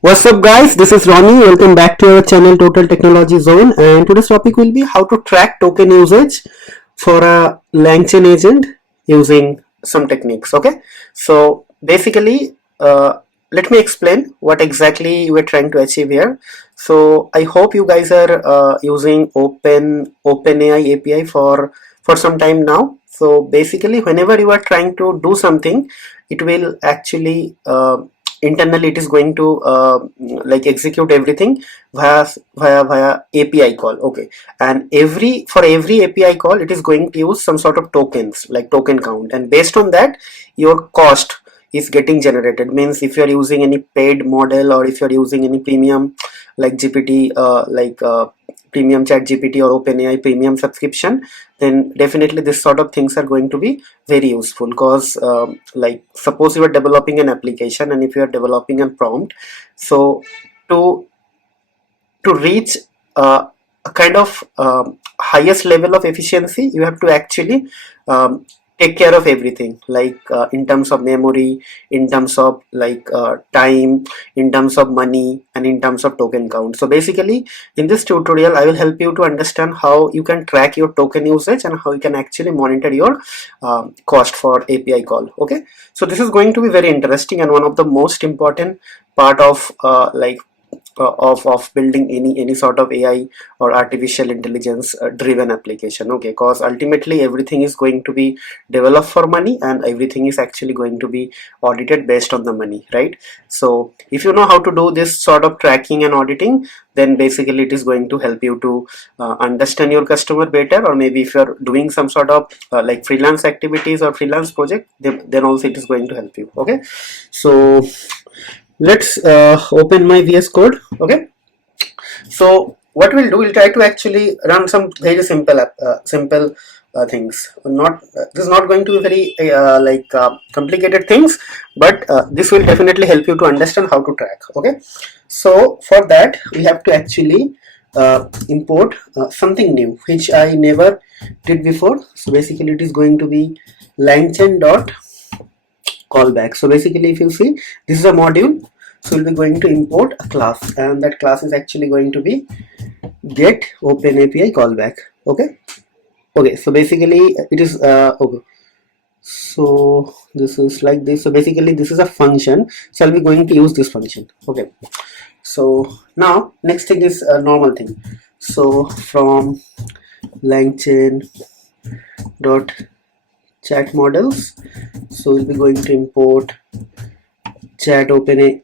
What's up guys, this is Ronnie. Welcome back to our channel Total Technology Zone, and today's topic will be how to track token usage for a Langchain agent using some techniques. Okay, so basically let me explain what exactly we're trying to achieve here. So I hope you guys are using OpenAI API for some time now. So basically whenever you are trying to do something, it will actually internally it is going to like execute everything via API call. Okay, and for every API call it is going to use some sort of tokens like token count, and based on that your cost is getting generated. Means if you are using any paid model or if you are using any premium like GPT premium chat GPT or OpenAI premium subscription, then definitely this sort of things are going to be very useful. Because like suppose you are developing an application, and if you are developing a prompt, so to reach a kind of highest level of efficiency, you have to actually take care of everything, like in terms of memory, in terms of like time, in terms of money, and in terms of token count. So basically in this tutorial I will help you to understand how you can track your token usage and how you can actually monitor your cost for API call. Okay, so this is going to be very interesting and one of the most important part of of building any sort of AI or artificial intelligence driven application. Okay, because ultimately everything is going to be developed for money, and everything is actually going to be audited based on the money, right? So if you know how to do this sort of tracking and auditing, then basically it is going to help you to understand your customer better. Or maybe if you're doing some sort of like freelance activities or freelance project, then also it is going to help you. Okay, so let's open my VS Code. Okay, so what we'll do, we'll try to actually run some very simple things. Not this is not going to be very complicated things, but this will definitely help you to understand how to track. Okay, so for that we have to actually import something new which I never did before. So basically it is going to be Langchain dot callback. So basically if you see, this is a module, so we'll be going to import a class, and that class is actually going to be get OpenAPI callback. Okay, okay, so basically it is okay, so this is like this. So basically this is a function, so I'll be going to use this function. Okay, so now next thing is a normal thing. So from Langchain dot chat models, so we'll be going to import chat OpenAI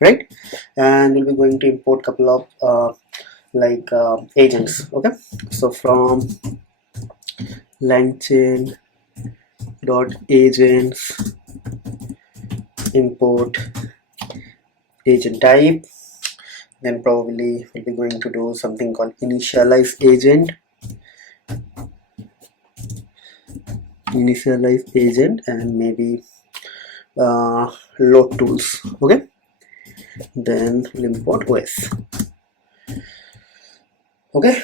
right, and we'll be going to import couple of agents. Okay, so from Langchain dot agents import agent type, then probably we'll be going to do something called initialize agent and maybe load tools. Okay, then we'll import OS. Okay,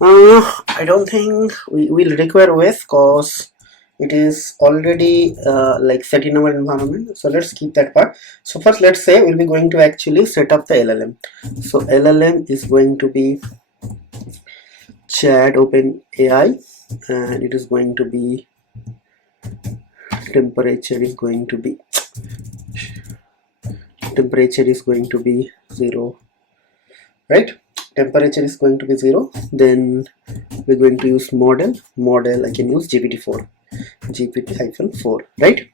I don't think we will require OS because it is already like set in our environment, so let's keep that part. So first let's say we'll be going to actually set up the LLM. So LLM is going to be chat OpenAI, and it is going to be temperature is going to be 0, right? Temperature is going to be 0. Then we're going to use model. I can use GPT-4, GPT-4, right?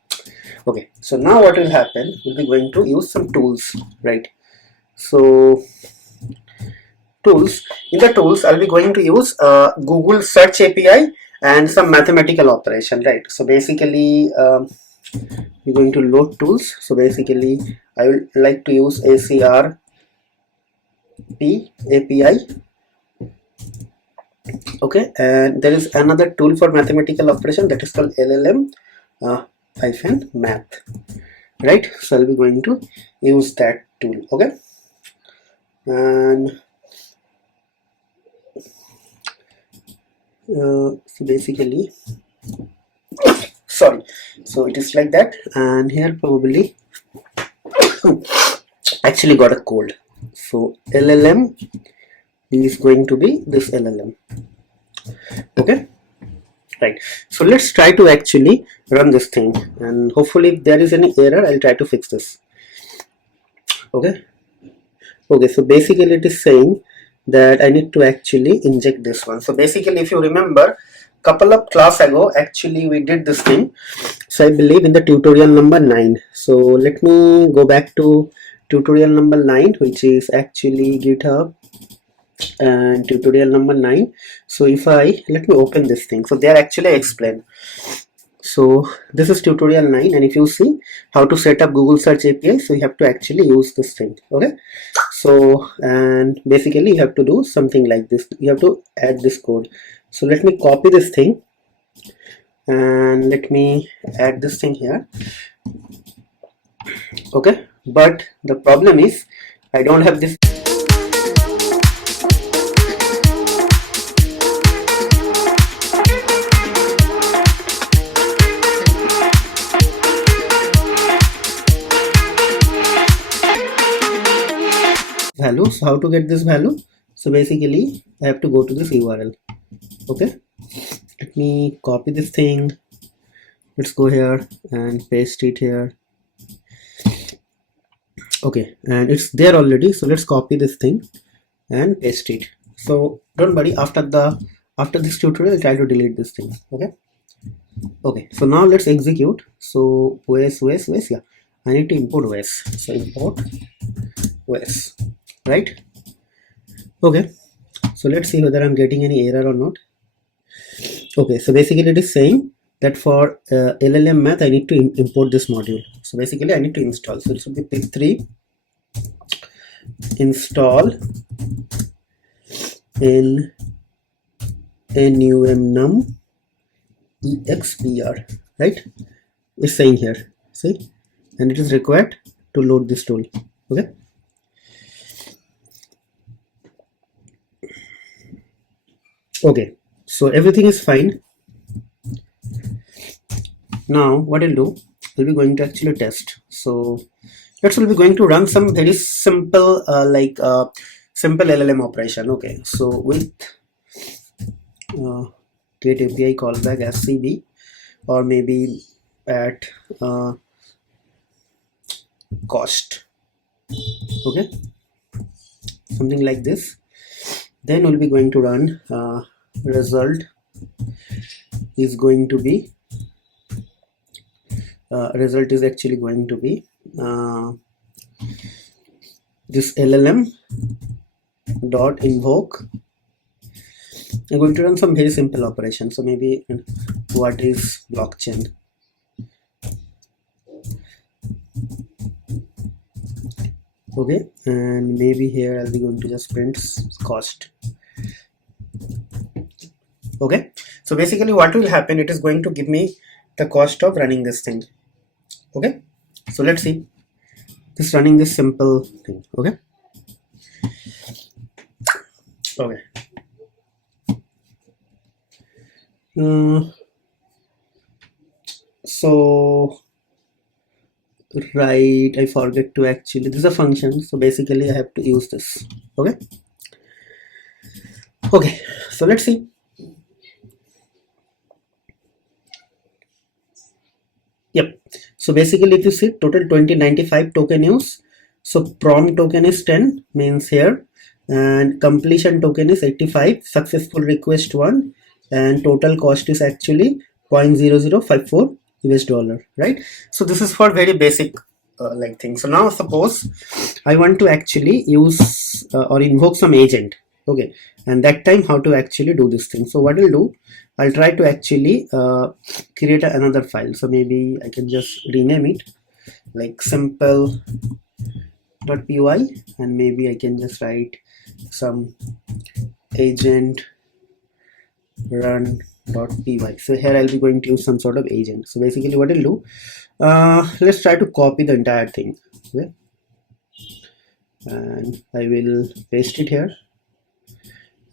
Okay, so now what will happen, we'll be going to use some tools, right? So in the tools I'll be going to use Google search API and some mathematical operation, right? So basically we're going to load tools. So basically I will like to use ACRP API. Okay, and there is another tool for mathematical operation that is called LLM hyphen math, right? So I'll be going to use that tool. Okay, and so basically sorry, So it is like that, and here probably actually got a cold. So LLM is going to be this LLM. Okay, right. So let's try to actually run this thing, and hopefully if there is any error, I'll try to fix this. Okay. Okay, so basically it is saying that I need to actually inject this one. So basically, if you remember, couple of class ago, actually we did this thing. So I believe in the tutorial number 9. So let me go back to tutorial number 9, which is actually GitHub and tutorial number 9. So if I let me open this thing, so there actually I explain. So this is tutorial 9, and if you see how to set up Google search API, so you have to actually use this thing. Okay, so and basically you have to do something like this. You have to add this code. So let me copy this thing and let me add this thing here. Okay, but the problem is I don't have this. Value. So how to get this value? So basically I have to go to this URL. Okay, let me copy this thing. Let's go here and paste it here. Okay, and it's there already, so let's copy this thing and paste it. So don't worry, after this tutorial I'll try to delete this thing. Okay, so now let's execute. So OS, yeah, I need to import OS. So import OS, right? Okay, so let's see whether I'm getting any error or not. Okay, so basically it is saying that for LLM math I need to import this module. So basically I need to install. So this will be pick 3 install in num expr, right? It's saying here, see, and it is required to load this tool. Okay, okay, so everything is fine. Now what I'll do, we'll be going to actually test. So let's will be going to run some very simple simple LLM operation. Okay, so with get API callback SCB, or maybe at cost. Okay, something like this. Then we'll be going to run result is going to be result is actually going to be this LLM dot invoke. I'm going to run some very simple operation. So maybe what is blockchain? Okay, and maybe here I'll be going to just print cost. Okay, so basically what will happen, it is going to give me the cost of running this thing. Okay, so let's see this running this simple thing. Okay, so right, I forget to actually, this is a function, so basically I have to use this. Okay, so let's see. Yep, so basically if you see total 2095 token use, so prompt token is 10, means here, and completion token is 85, successful request 1, and total cost is actually 0.0054 US dollar, right? So this is for very basic like thing. So now suppose I want to actually use or invoke some agent. Okay, and that time how to actually do this thing. So what I'll do, I'll try to actually create another file. So maybe I can just rename it like simple.py, and maybe I can just write some agent run.py. So here I'll be going to use some sort of agent. So basically what I'll do, let's try to copy the entire thing. Okay, and I will paste it here,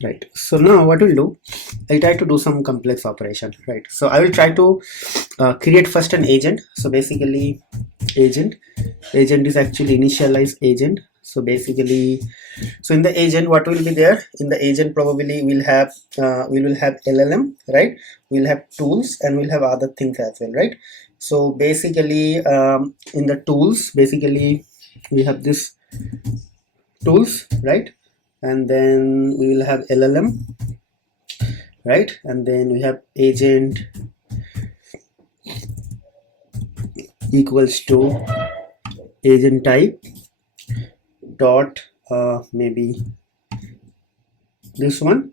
right? So now what we'll do, I'll try to do some complex operation, right? So I will try to create first an agent. So basically agent is actually initialize agent. So basically, so in the agent, what will be there in the agent? Probably we'll have we will have LLM, right? We'll have tools and we'll have other things as well, right? So basically in the tools, basically we have this tools, right? And then we will have LLM, right? And then we have agent equals to agent type dot maybe this one,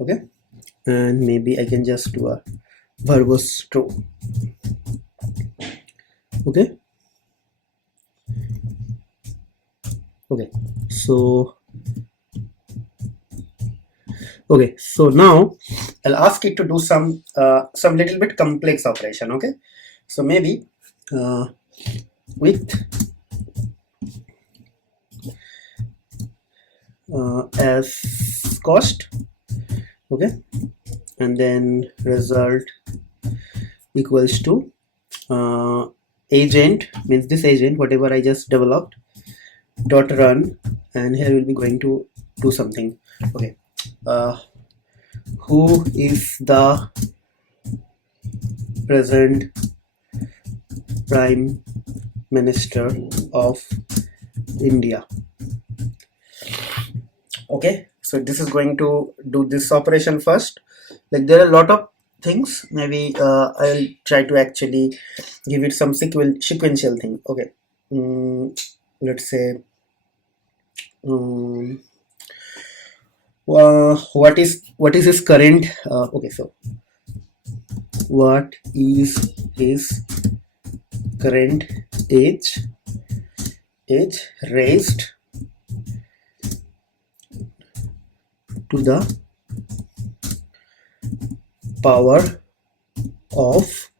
okay? And maybe I can just do a verbose true, okay? Okay, so okay, so now I'll ask it to do some little bit complex operation, okay? So maybe with as cost, okay, and then result equals to agent, means this agent whatever I just developed, dot run, and here we'll be going to do something, okay? Who is the present Prime Minister of India? Okay, so this is going to do this operation first. Like there are a lot of things, maybe I'll try to actually give it some sequential thing, okay? Let's say what is his current okay, so what is his current age raised to the power of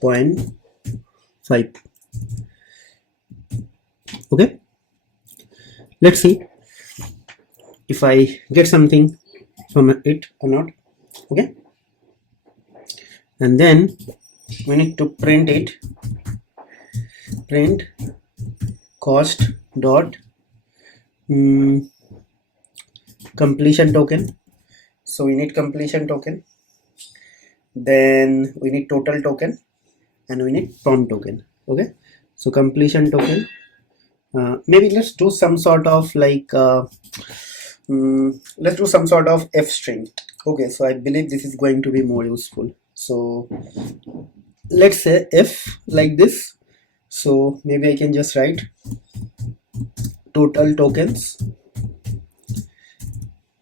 0.5, okay? Let's see if I get something from it or not, okay? And then we need to print it, print cost dot completion token. So we need completion token, then we need total token, and we need prompt token, okay? So completion token, maybe let's do some sort of like let's do some sort of f string, okay? So I believe this is going to be more useful. So let's say f like this. So maybe I can just write total tokens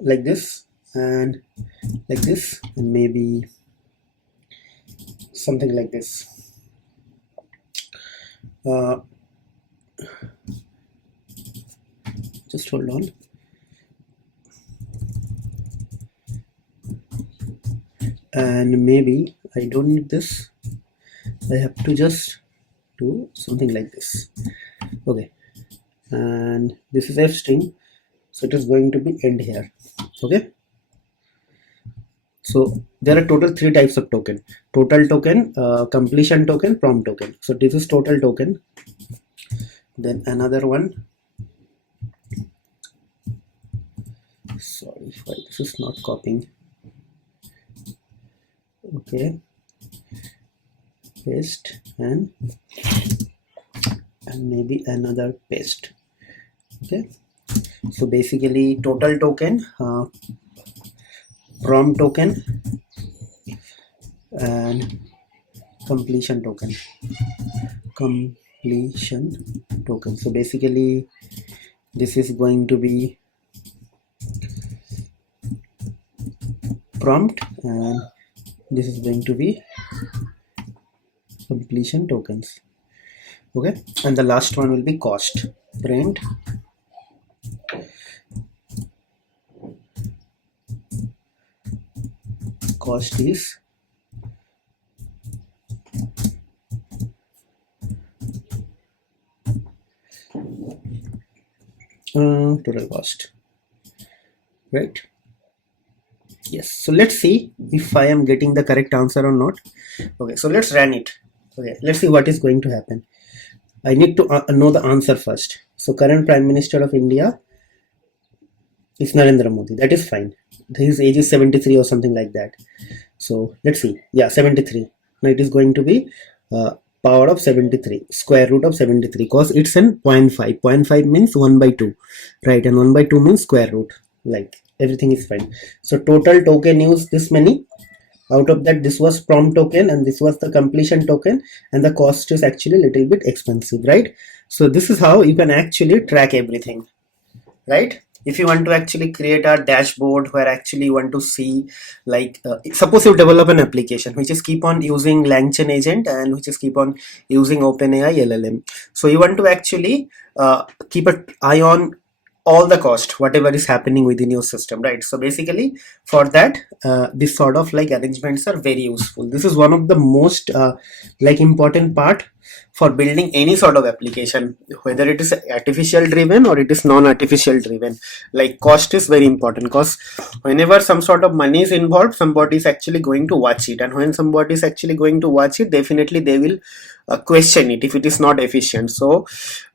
like this and like this, and maybe something like this. Just hold on. And maybe I don't need this, I have to just do something like this, okay? And this is f string, so it is going to be end here, okay? So there are total 3 types of token: total token, completion token, prompt token. So this is total token, then another one, sorry why this is not copying, okay, paste, and maybe another paste, okay? So basically total token, prompt token, and completion token. So basically this is going to be prompt, and this is going to be completion tokens, okay? And the last one will be cost. Print cost is Total cost, right? Yes, so let's see if I am getting the correct answer or not. Okay, so let's run it. Okay, let's see what is going to happen. I need to know the answer first. So current Prime Minister of India is Narendra Modi. That is fine. His age is 73 or something like that. So let's see. Yeah, 73. Now it is going to be power of 73, square root of 73, because it's in 0.5. 0.5 means 1 by 2, right? And 1 by 2 means square root. Like everything is fine. So total token use this many. Out of that, this was prompt token and this was the completion token, and the cost is actually a little bit expensive, right? So this is how you can actually track everything, right? If you want to actually create a dashboard where actually you want to see, like suppose you develop an application which is keep on using Langchain agent and which is keep on using OpenAI LLM, so you want to actually keep an eye on all the cost whatever is happening within your system, right? So basically for that this sort of like arrangements are very useful. This is one of the most like important part for building any sort of application, whether it is artificial driven or it is non-artificial driven. Like cost is very important, because whenever some sort of money is involved, somebody is actually going to watch it, and when somebody is actually going to watch it, definitely they will question it if it is not efficient. So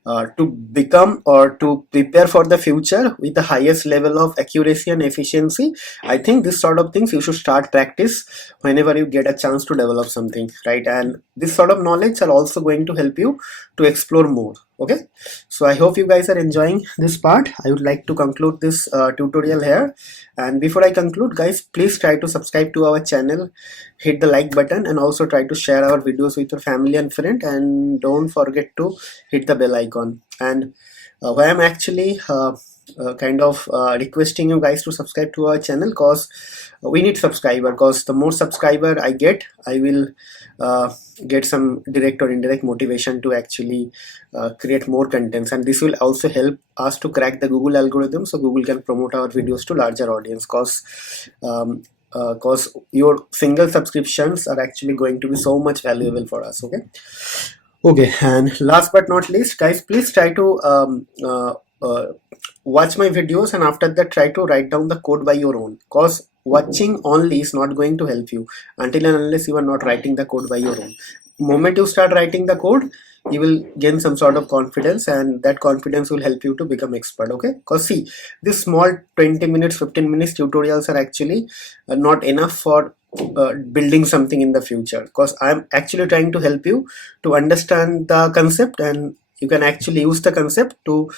to become or to prepare for the future with the highest level of accuracy and efficiency, I think this sort of things you should start practice whenever you get a chance to develop something, right? And this sort of knowledge are also going to help you to explore more. Okay, so I hope you guys are enjoying this part. I would like to conclude this tutorial here, and before I conclude, guys, please try to subscribe to our channel, hit the like button, and also try to share our videos with your family and friend, and don't forget to hit the bell icon. And why I'm actually requesting you guys to subscribe to our channel, because we need subscriber, because the more subscriber I get, I will get some direct or indirect motivation to actually create more contents, and this will also help us to crack the Google algorithm, so Google can promote our videos to larger audience, because your single subscriptions are actually going to be so much valuable for us. Okay, and last but not least, guys, please try to watch my videos, and after that try to write down the code by your own, because watching only is not going to help you until and unless you are not writing the code by your own. Moment you start writing the code, you will gain some sort of confidence, and that confidence will help you to become expert. Okay, because see, this small 20 minutes 15 minutes tutorials are actually not enough for building something in the future, because I'm actually trying to help you to understand the concept, and you can actually use the concept to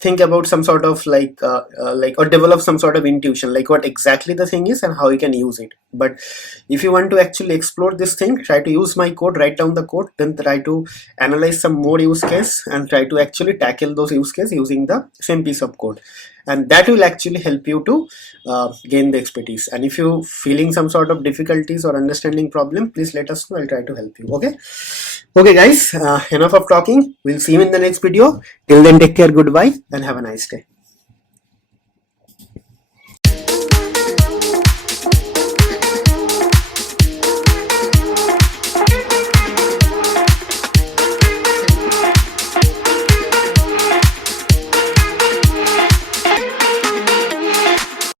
think about some sort of like or develop some sort of intuition, like what exactly the thing is and how you can use it. But if you want to actually explore this thing, try to use my code, write down the code, then try to analyze some more use case and try to actually tackle those use cases using the same piece of code, and that will actually help you to gain the expertise. And if you feeling some sort of difficulties or understanding problem, please let us know, I'll try to help you. Okay guys, enough of talking. We'll see you in the next video. Till then, take care, goodbye, and have a nice day.